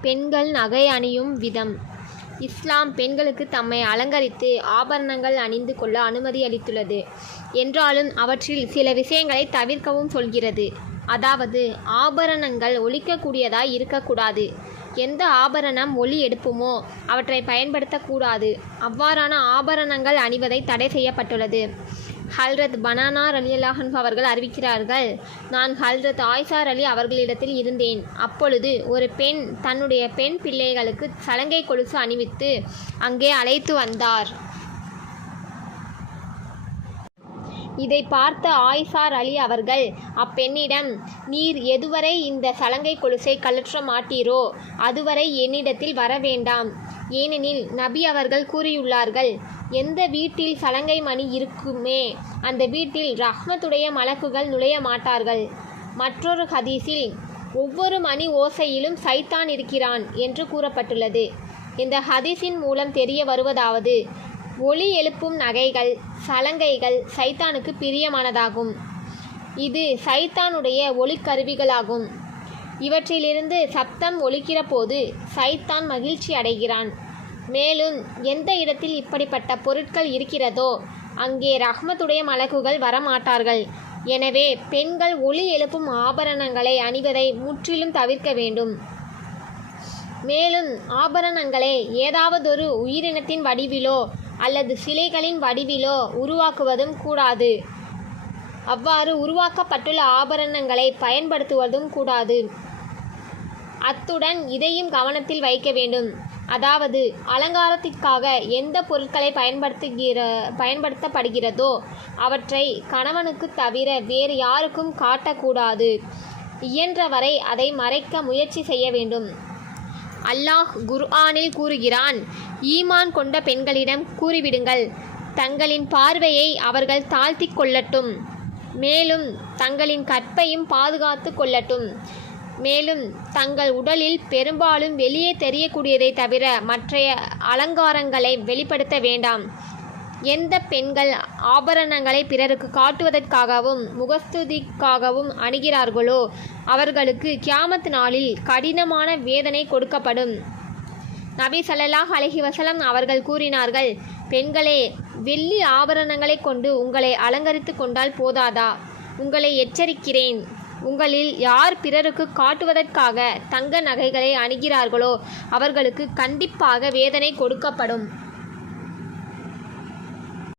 பெண்கள் நகை அணியும் விதம். இஸ்லாம் பெண்களுக்கு தம்மை அலங்கரித்து ஆபரணங்கள் அணிந்து கொள்ள அனுமதி அளித்துள்ளது. என்றாலும் அவற்றில் சில விஷயங்களை தவிர்க்கவும் சொல்கிறது. அதாவது ஆபரணங்கள் ஒழிக்கக்கூடியதாய் இருக்கக்கூடாது. எந்த ஆபரணம் ஒலி எடுப்புமோ அவற்றை பயன்படுத்தக்கூடாது. அவ்வாறான ஆபரணங்கள் அணிவதை தடை செய்யப்பட்டுள்ளது. ஹல்ரத் பனானா ரலியல்லாஹன் அவர்கள் அறிவிக்கிறார்கள். நான் ஹல்ரத் ஆய்சார் அலி அவர்களிடத்தில் இருந்தேன். அப்பொழுது ஒரு பெண் தன்னுடைய பெண் பிள்ளைகளுக்கு சலங்கை கொலுசு அணிவித்து அங்கே அழைத்து வந்தார். இதை பார்த்த ஆயிஷார் அலி அவர்கள் அப்பெண்ணிடம் நீர் எதுவரை இந்த சலங்கை கொலுசை கழற்ற மாட்டீரோ அதுவரை என்னிடத்தில் வர வேண்டாம். ஏனெனில் நபி அவர்கள் கூறியுள்ளார்கள் எந்த வீட்டில் சலங்கை மணி இருக்குமே அந்த வீட்டில் ரஹ்மத்துடைய மலக்குகள் நுழைய மாட்டார்கள். மற்றொரு ஹதீஸில் ஒவ்வொரு மணி ஓசையிலும் சைத்தான் இருக்கிறான் என்று கூறப்பட்டுள்ளது. இந்த ஹதீஸின் மூலம் தெரிய வருவதாவது ஒளி எழுப்பும் நகைகள் சலங்கைகள் சைத்தானுக்கு பிரியமானதாகும். இது சைத்தானுடைய ஒளிக்கருவிகளாகும். இவற்றிலிருந்து சப்தம் ஒலிக்கிற போது சைத்தான் மகிழ்ச்சி அடைகிறான். மேலும் எந்த இடத்தில் இப்படிப்பட்ட பொருட்கள் இருக்கிறதோ அங்கே ரஹ்மத்துடைய மலக்குகள் வரமாட்டார்கள். எனவே பெண்கள் ஒளி எழுப்பும் ஆபரணங்களை அணிவதை முற்றிலும் தவிர்க்க வேண்டும். மேலும் ஆபரணங்களை ஏதாவதொரு உயிரினத்தின் வடிவிலோ அல்லது சிலைகளின் வடிவிலோ உருவாக்குவதும் கூடாது. அவ்வாறு உருவாக்கப்பட்டுள்ள ஆபரணங்களை பயன்படுத்துவதும் கூடாது. அத்துடன் இதையும் கவனத்தில் வைக்க வேண்டும். அதாவது அலங்காரத்திற்காக எந்த பொருட்களை பயன்படுத்துகிற பயன்படுத்தப்படுகிறதோ அவற்றை கணவனுக்கு தவிர வேறு யாருக்கும் காட்டக்கூடாது. இயன்றவரை அதை மறைக்க முயற்சி செய்ய வேண்டும். அல்லாஹ் குர்ஆனில் கூறுகிறான் ஈமான் கொண்ட பெண்களிடம் கூறிவிடுங்கள் தங்களின் பார்வையை அவர்கள் தாழ்த்தி கொள்ளட்டும் மேலும் தங்களின் கற்பையும் பாதுகாத்து கொள்ளட்டும் மேலும் தங்கள் உடலில் பெரும்பாலும் வெளியே தெரியக்கூடியதை தவிர மற்றைய அலங்காரங்களை வெளிப்படுத்த வேண்டாம். எந்த பெண்கள் ஆபரணங்களை பிறருக்கு காட்டுவதற்காகவும் முகஸ்துதிக்காகவும் அணுகிறார்களோ அவர்களுக்கு கியாமத் நாளில் கடினமான வேதனை கொடுக்கப்படும். நபி சல்லாஹ் அலஹி வசலம் அவர்கள் கூறினார்கள் பெண்களே வெள்ளி ஆபரணங்களை கொண்டு உங்களை அலங்கரித்து கொண்டால் போதாதா? உங்களை எச்சரிக்கிறேன். உங்களில் யார் பிறருக்கு காட்டுவதற்காக தங்க நகைகளை அணுகிறார்களோ அவர்களுக்கு கண்டிப்பாக வேதனை கொடுக்கப்படும்.